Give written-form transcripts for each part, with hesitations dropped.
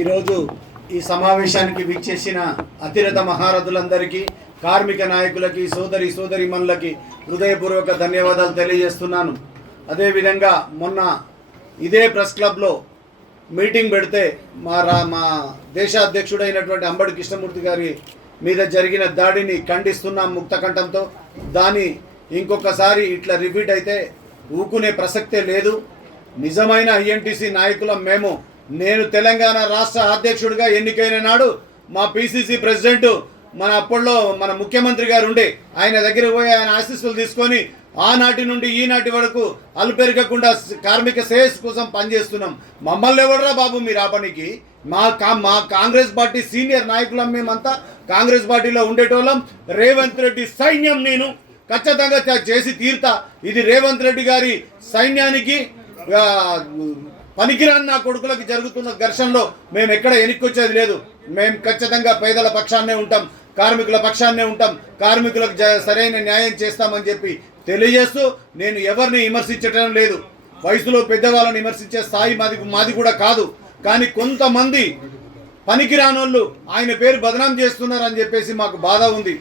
ఈరోజు ఈ సమావేశానికి విచ్చేసిన అతిరథ మహారథులందరికీ, కార్మిక నాయకులకి, సోదరిమణులకి హృదయపూర్వక ధన్యవాదాలు తెలియజేస్తున్నాను. అదేవిధంగా మొన్న ఇదే ప్రెస్ క్లబ్లో మీటింగ్ పెడితే మా దేశ అధ్యక్షుడైనటువంటి అంబడి కృష్ణమూర్తి గారి మీద జరిగిన దాడిని ఖండిస్తున్నాం ముక్తకంఠంతో. దాని ఇంకొకసారి ఇట్లా రిపీట్ అయితే ఊకునే ప్రసక్తే లేదు. నిజమైన ఐఎన్టీసీ నాయకులం మేము. నేను తెలంగాణ రాష్ట్ర అధ్యక్షుడిగా ఎన్నికైన నాడు మా పిసిసి ప్రెసిడెంట్ అప్పట్లో మన ముఖ్యమంత్రి గారు ఉండే, ఆయన దగ్గర పోయి ఆయన ఆశీస్సులు తీసుకొని ఆనాటి నుండి ఈనాటి వరకు అలుపెరగకుండా కార్మిక శ్రేయస్సు కోసం పనిచేస్తున్నాం. మమ్మల్ని ఎవడరా బాబు మీరు ఆ పనికి? మా కాంగ్రెస్ పార్టీ సీనియర్ నాయకులం, మేమంతా కాంగ్రెస్ పార్టీలో ఉండేటోళ్ళం. రేవంత్ రెడ్డి సైన్యం నేను ఖచ్చితంగా చేసి తీరుతా. ఇది రేవంత్ రెడ్డి గారి సైన్యానికి పనికిరాని నా కొడుకులకు జరుగుతున్న ఘర్షణలో మేము ఎక్కడ వెనక్కొచ్చేది లేదు. మేము ఖచ్చితంగా పేదల పక్షాన్నే ఉంటాం, కార్మికుల పక్షాన్నే ఉంటాం, కార్మికులకు సరైన న్యాయం చేస్తామని చెప్పి తెలియజేస్తూ, నేను ఎవరిని విమర్శించడం లేదు. వయసులో పెద్దవాళ్ళని విమర్శించే స్థాయి మాది కూడా కాదు. కానీ కొంతమంది పనికిరానోళ్ళు ఆయన పేరు బదనాం చేస్తున్నారని చెప్పేసి మాకు బాధ ఉంది.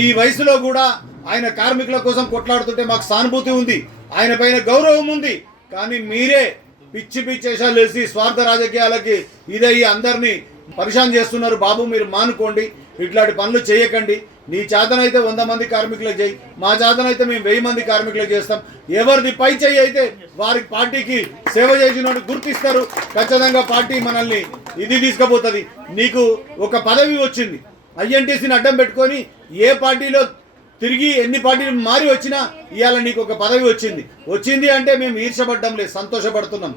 ఈ వయసులో కూడా ఆయన కార్మికుల కోసం కొట్లాడుతుంటే మాకు సానుభూతి ఉంది, ఆయన పైన గౌరవం ఉంది. కానీ మీరే పిచ్చి వేషాలు వేసి స్వార్థ రాజకీయాలకి ఇదయ్యి అందరినీ పరిశాన్ చేస్తున్నారు. బాబు మీరు మానుకోండి, ఇట్లాంటి పనులు చేయకండి. నీ చేతనైతే 100 మంది కార్మికులకు చేయి, మా చేతనైతే మేము 1000 మంది కార్మికులకు చేస్తాం. ఎవరిది పై చెయ్యి అయితే వారికి పార్టీకి సేవ చేసిన గుర్తిస్తారు. ఖచ్చితంగా పార్టీ మనల్ని ఇది తీసుకుపోతుంది. నీకు ఒక పదవి వచ్చింది, ఐఎన్టీసీని అడ్డం పెట్టుకొని ఏ పార్టీలో తిరిగి ఎన్ని పార్టీలు మారి వచ్చినా ఇవాళ నీకు ఒక పదవి వచ్చింది అంటే మేము ఈర్షపడ్డం లేదు, సంతోషపడుతున్నాం.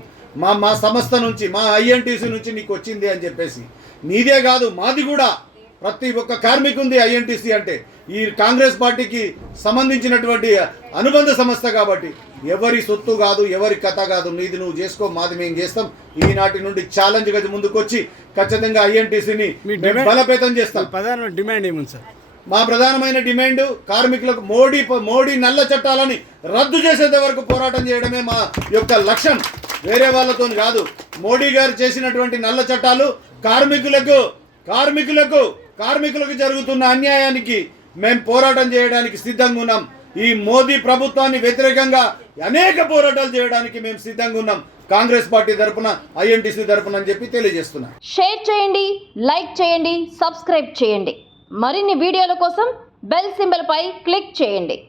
మా సంస్థ నుంచి, మా ఐఎన్టీసీ నుంచి నీకు వచ్చింది అని చెప్పేసి. నీదే కాదు మాది కూడా, ప్రతి ఒక్క కార్మికుంది ఐఎన్టీసీ అంటే. ఈ కాంగ్రెస్ పార్టీకి సంబంధించినటువంటి అనుబంధ సంస్థ కాబట్టి ఎవరి సొత్తు కాదు, ఎవరి కథ కాదు. నీది నువ్వు చేసుకో, మాది మేము చేస్తాం. ఈనాటి నుండి ఛాలెంజ్ గా ముందుకొచ్చి ఖచ్చితంగా ఐఎన్టీసీని బలోపేతం చేస్తాం. ప్రధాన డిమాండ్ ఏముంది సార్? మా ప్రధానమైన డిమాండ్ కార్మికులకు మోడీ నల్ల చట్టాలని రద్దు చేసేంత వరకు పోరాటం చేయడమే మా యొక్క లక్ష్యం, వేరే వాళ్ళతో కాదు. మోడీ గారు చేసినటువంటి నల్ల చట్టాలు కార్మికులకు జరుగుతున్న అన్యాయానికి మేము పోరాటం చేయడానికి సిద్ధంగా ఉన్నాం. ఈ మోదీ ప్రభుత్వాన్ని వ్యతిరేకంగా అనేక పోరాటాలు చేయడానికి మేము సిద్ధంగా ఉన్నాం, కాంగ్రెస్ పార్టీ తరఫున, ఐఎన్టీసీ తరఫున అని చెప్పి తెలియజేస్తున్నా. షేర్ చేయండి, లైక్ చేయండి, సబ్స్క్రైబ్ చేయండి. మరిన్ని వీడియోల కోసం బెల్ సింబల్ పై క్లిక్ చేయండి.